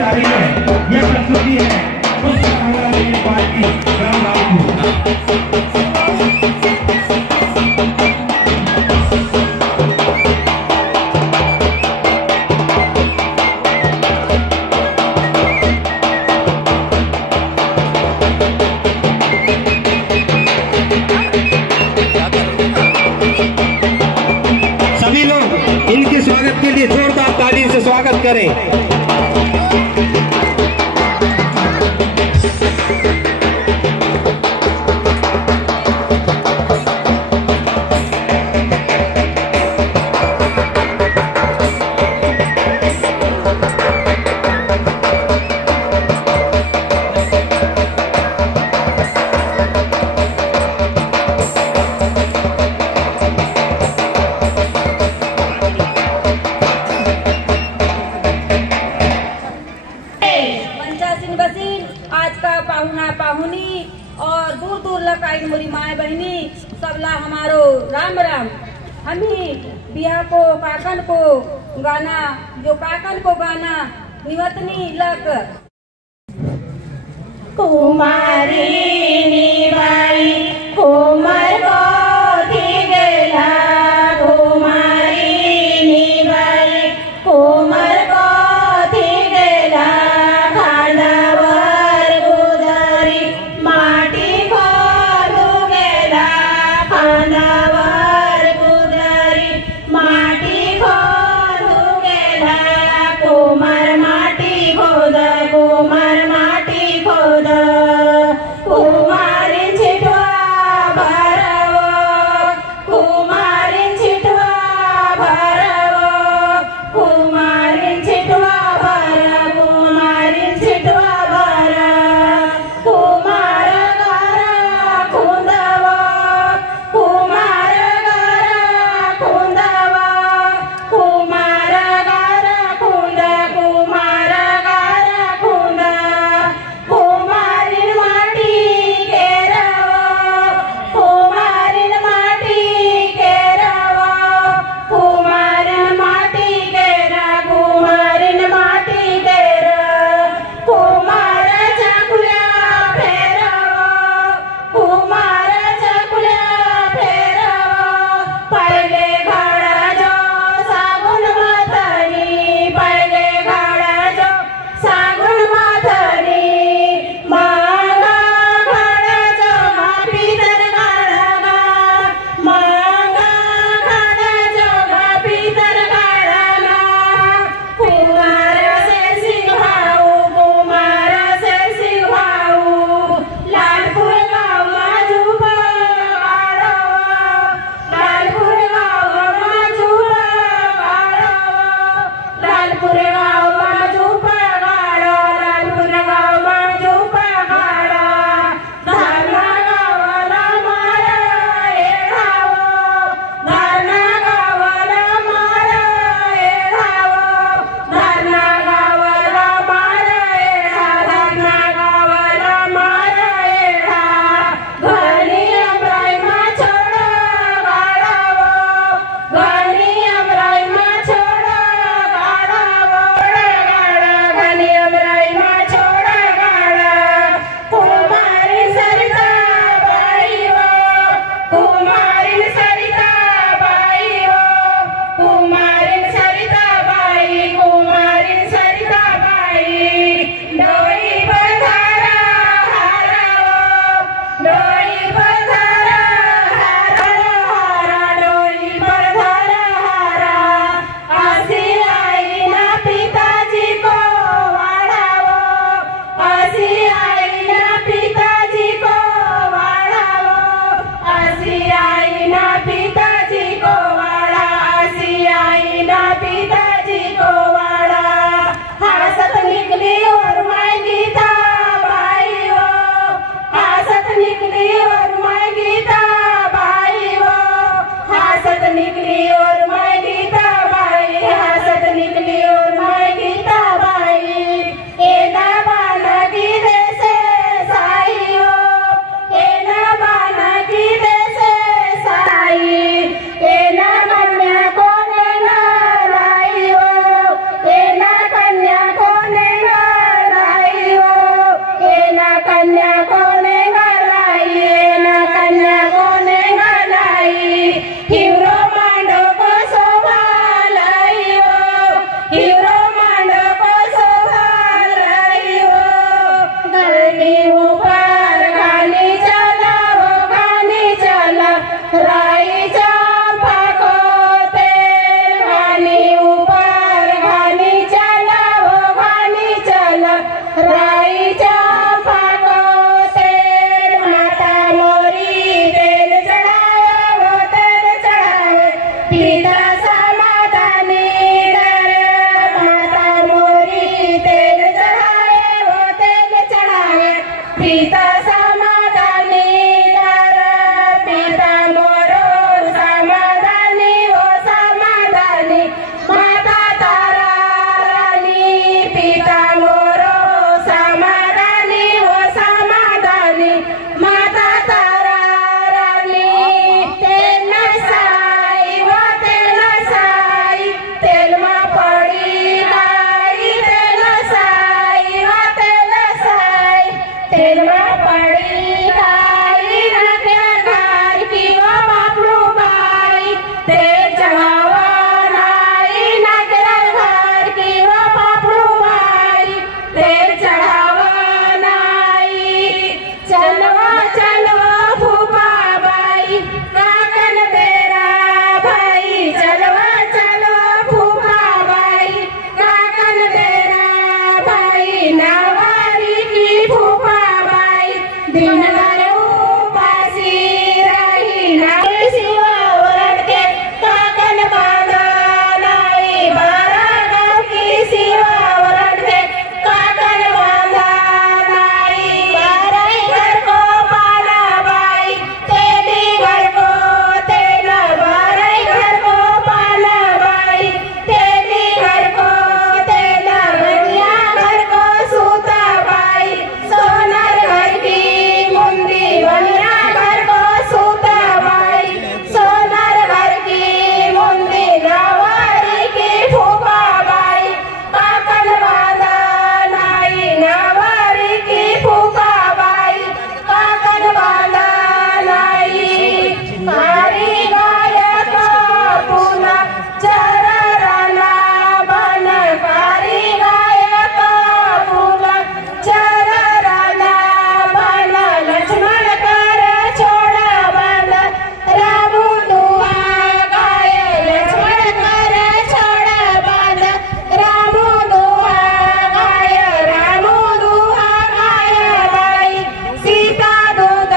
रही है ये प्रस्तुति है उस पार्टी ग्राम सभी लोग इनके स्वागत के लिए जोरदार ताली से स्वागत करें। आज का पाहुना पाहुनी और दूर दूर लग आई मोरी माए बहनी सबला हमारो राम राम। हम ही बिया को काकन को गाना जो काकन को गाना निवतनी लग कुमारी निवाई कुमार को गेला कुमारी निवाई कुमार को गेला कुमार माटी खोद कुमारी छिटवा भर नवारी की फुफाबाई दिनभर उपासी राही नाही शिवावर के काकण बांधा नाही बारा गाव की शिवावर के काकण बांधा नाही बाराई घर को पाला बाई तेली घर को तेला बाराई घर को पाला बाई तेली घर को तेला बनिया घर को सूता बाई सोनर घर की मुंदी बनिया घर को सूता बाई सोनर घर की मुंदी नवारी की फूफा बाई काकण बांधा नाही नवारी की फूफा बाई काकण बांधा नाही कारी गाय का पुला चरराना बन कारी गाय का पुला चरराना बन लक्ष्मण कर छोड़ा बन रामू दुआ गाय लक्ष्मण कर छोड़ा बन रामू दुआ गाय रामू दुआ गाय बाई सीता दूध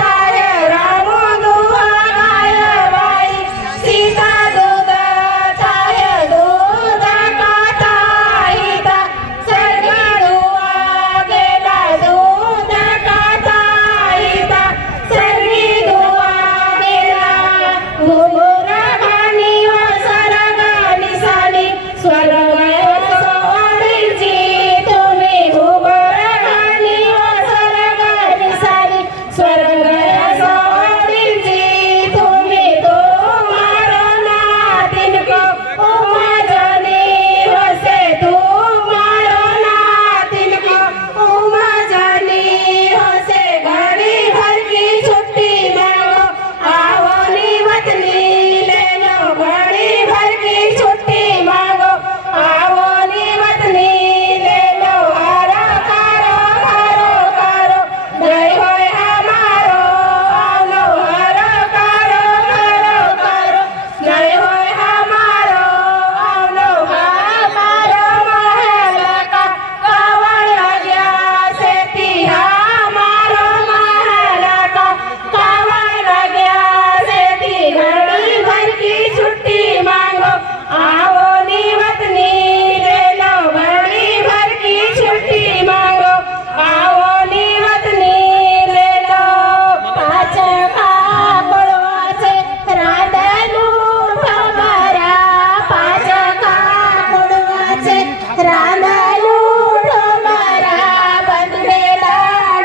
ताय रामू दुआ गाय बाई सीता दूध ताय दूध काता हिता सर्गडुआ गेला दूध काता हिता सर्वी दुआ गेला घुमुरा गाणी व सरगानी सानी स्वर्ग सोडीची तुम्ही घुमुरा गाणी व सरगानी सानी स्वर्ग सोडीची तुम्ही तो मारो ना तिनको उमा जानी वसे तू मारो ना तिनको उमा जानी वसे घड़ी भर की छुट्टी मांगो आओ नी वतनी ले लो घड़ी भर की छुट्टी मांगो आओ नी वतनी ले लो हरो कारो दय होय हमारो आओ हरो कारो दय होय हमारो आओ हमारो महल का कावड़ गया से तिहा हमारो महल का कावड़ गया से ती घड़ी भर की छुट्टी मांगो आओ नी वतनी ले लो घड़ी भर की छुट्टी मांगो आओ नी वतनी ले लो पाच काकुडवाचे रांधणू ठोकरा पाच काकुडवाचे रांधणू ठोकरा बंदुकेला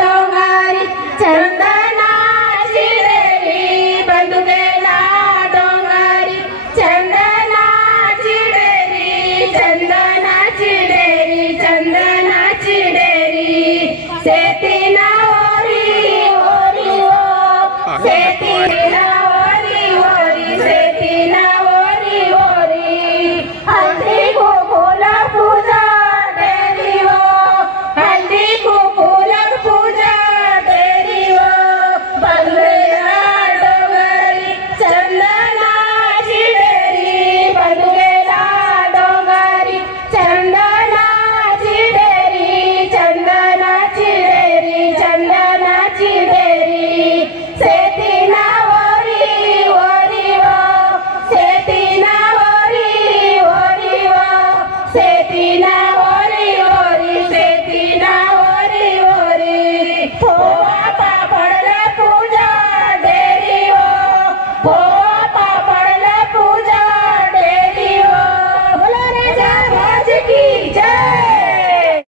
डोंगारी चंदनाची डेरी बंदुकेला डोंगारी चंदनाची डेरी चंदनाची डेरी चंदनाची डेरी से